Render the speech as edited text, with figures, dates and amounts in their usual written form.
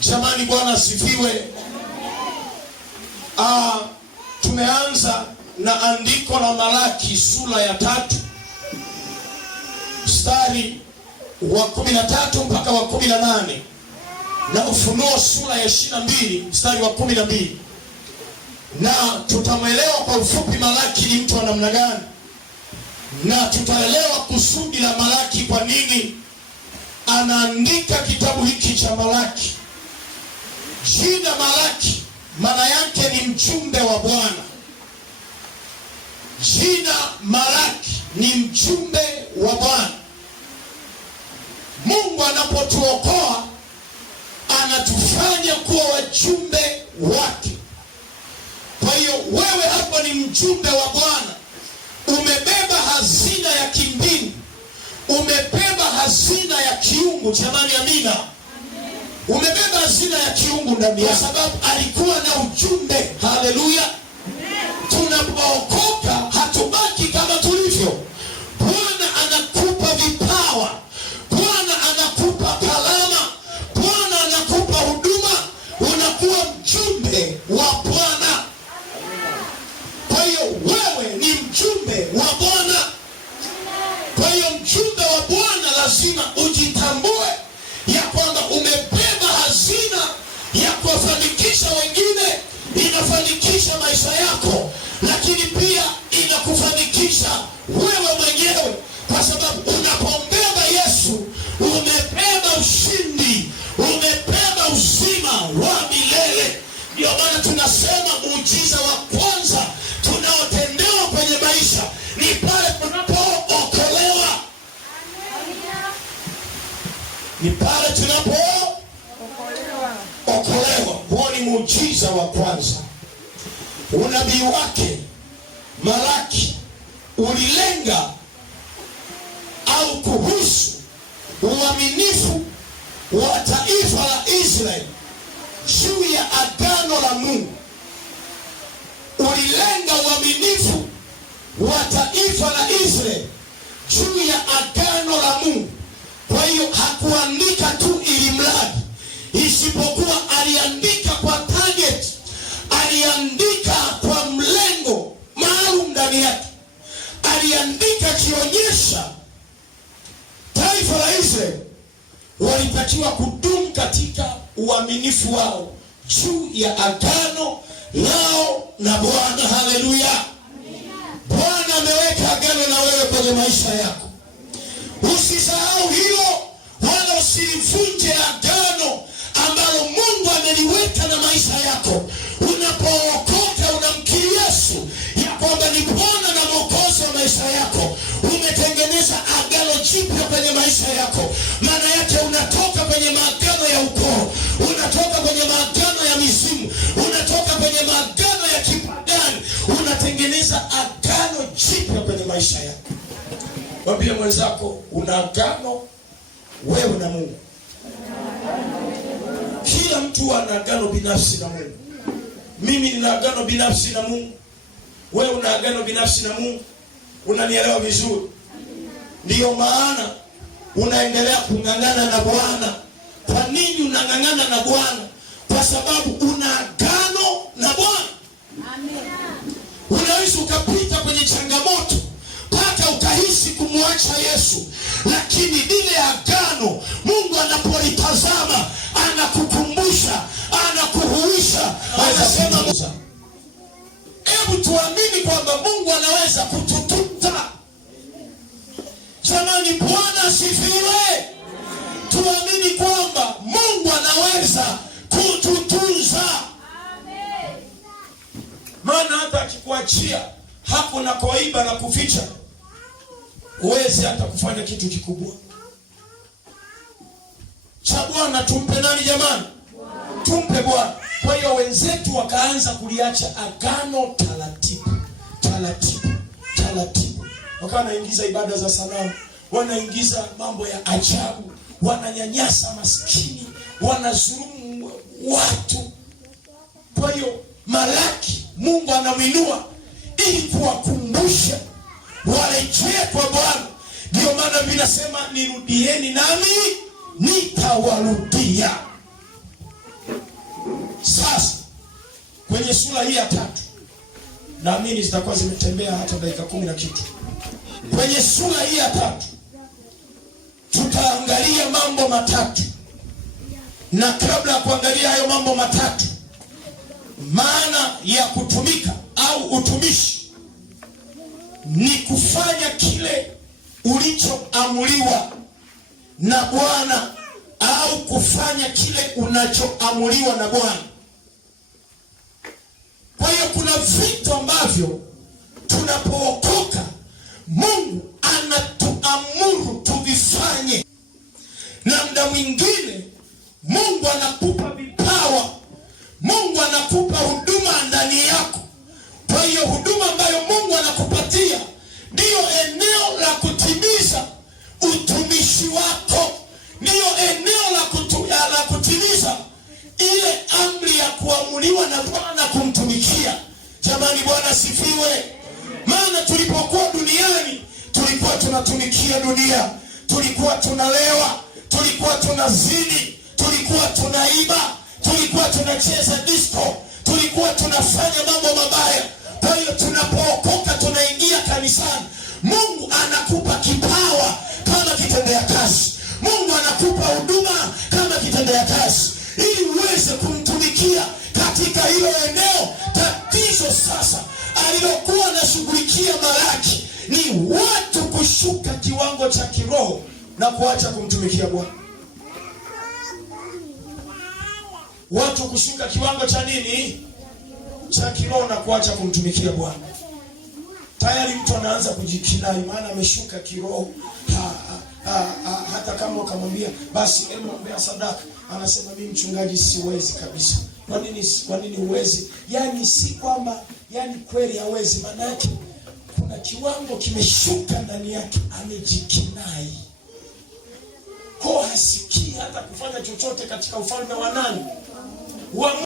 Jamani, Bwana asifiwe. Tumeanza na andiko la Malaki sura ya 3 mstari wa 13 mpaka wa 18 na Ufunuo sura ya 22 mstari wa 12, na tutamwelewa kwa ufupi Malaki ni mtu wa namna gani, na tutaelewa kusudi la Malaki, kwa nini anaandika kitabu hiki cha Malaki. Jina Malaki maana yake ni mjumbe wa Bwana. Jina Malaki ni mjumbe wa Bwana. Mungu anapotuokoa anatufanya kuwa wajumbe wake. Kwa hiyo wewe hapa ni mjumbe wa Bwana, umebeba hazina ya kimbingu, umebeba hazina ya kiungu. Jamani, amina. Umebeba hazina ya kiungu ndani yako, kwa sababu alikuwa na ujumbe. Haleluya. Tunapookoka hatubaki kama tulivyo. Bwana anakupa vipawa, Bwana anakupa kalama, Bwana anakupa huduma, unakuwa mjumbe wa Bwana. Kwa hiyo wewe ni mjumbe wa Bwana. Kwa hiyo mjumbe wa Bwana lazima ujitambue ya kwamba umebeba hazina ya kuwafanikisha wengine. Inafanikisha maisha yako, lakini pia inakufanikisha wewe mwenyewe, kwa sababu unapombeba Yesu umebeba ushindi, umebeba uzima wa milele. Ndio maana tunasema muujiza wa kwanza tunaotendewa kwenye maisha ni pale tunapookolewa. Ni pale tunapookolewa. Huo ni muujiza wa kwanza. Unabii wake Malaki ulilenga au kuhusu uaminifu wa taifa la Israeli juu ya agano la Mungu. Ulilenga uaminifu wa taifa la Israeli juu ya agano la Mungu. Kwa hiyo hakuandika tu ili mradi, isipokuwa aliandika kwa target, aliandika kwa mlengo maalum ndani yake. Aliandika kionyesha taifa la Israeli walitakiwa kudumu katika uaminifu wao juu ya agano lao na Bwana. Haleluya. Bwana ameweka agano na wewe kwenye maisha yako. Usisahau hilo, wala usilivunje agano ambalo Mungu ameliweka na maisha yako. Unapookoka unamkiri Yesu ya kwamba ni Bwana na Mwokozi wa maisha yako. Umetengeneza agano jipya kwenye maisha yako. Maana yake unatoka kwenye maagano ya ukoo, unatoka kwenye maagano ya mizimu, unatoka kwenye maagano ya kipagani, unatengeneza agano jipya kwenye maisha yako. Mwambie mwenzako una agano wewe na Mungu. Kila mtu ana agano binafsi na Mungu. Mimi nina agano binafsi na Mungu. Wewe una agano binafsi na Mungu. Unanielewa vizuri? Ndiyo maana unaendelea kung'ang'ana na Bwana. Kwa nini unang'ang'ana na Bwana? Kwa sababu una agano na Bwana. Amen. Unaweza ukapita kwenye changamoto mpaka ukahisi kumwacha Yesu, lakini lile agano Mungu anapolitazama anakukumbusha, anakuhuisha, anasema hebu tuamini kwamba Mungu anaweza kututunza. Jamani, Bwana asifiwe. Tuamini kwamba Mungu anaweza kututunza. Maana hata akikuachia hapo na koiba na kuficha, uwezi hata kufanya kitu kikubwa. Cha Bwana tumpe nani jamani? Tumpe Bwana. Kwa hiyo wenzetu wakaanza kuliacha agano taratibu, taratibu, taratibu. Wakawa wanaingiza ibada za sanamu, wanaingiza mambo ya ajabu, wananyanyasa maskini, wanazulumu watu. Kwa hiyo Malaki Mungu anamwinua ili kuwakumbusha warejee kwa Bwana. Ndio maana vinasema nirudieni nami nitawarudia. kwenye sura hii ya 3. Naamini zitakuwa zimetembea hata dakika 10 na kitu. Kwenye sura hii ya 3 tutaangalia mambo matatu, na kabla ya kuangalia hayo mambo matatu, maana ya kutumika au utumishi ni kufanya kile ulichoamuliwa na Bwana au kufanya kile unachoamuliwa na Bwana. Kwa hiyo kuna vitu ambavyo tunapookoka Mungu anatuamuru tuvifanye, na muda mwingine Mungu anakupa vipawa, Mungu anakupa huduma ndani yako. Kwa hiyo huduma ambayo Mungu anakupatia ndiyo eneo la kutimiza utumishi wako, ndiyo eneo la kutimiza ile amri ya kuamuliwa na Bwana kumtumikia. Jamani, Bwana asifiwe. Maana tulipokuwa duniani tulikuwa tunatumikia dunia, tulikuwa tunalewa, tulikuwa tunazini, tulikuwa tunaiba, tulikuwa tunacheza disco, tulikuwa tunafanya mambo mabaya. Kwa hiyo tunapookoka, tunaingia kanisani, Mungu anakupa kipawa kama kitendea kazi, Mungu anakupa huduma kama kitendea kazi, ili uweze kumtumikia katika hilo eneo. Tatizo sasa alilokuwa anashughulikia Malaki ni watu kushuka kiwango cha kiroho na kuacha kumtumikia Bwana. Watu kushuka kiwango cha nini? Cha kiroho na kuacha kumtumikia Bwana. Tayari mtu anaanza kujikinai, maana ameshuka kiroho. Hata kama ukamwambia basi hebu ombea sadaka, anasema mimi mchungaji siwezi kabisa. Kwa nini uwezi? Yaani si kwamba kweli hawezi, maana yake kuna kiwango kimeshuka ndani yake, amejikinai. Kwa hasikii hata kufanya chochote katika ufalme wa nani? Wa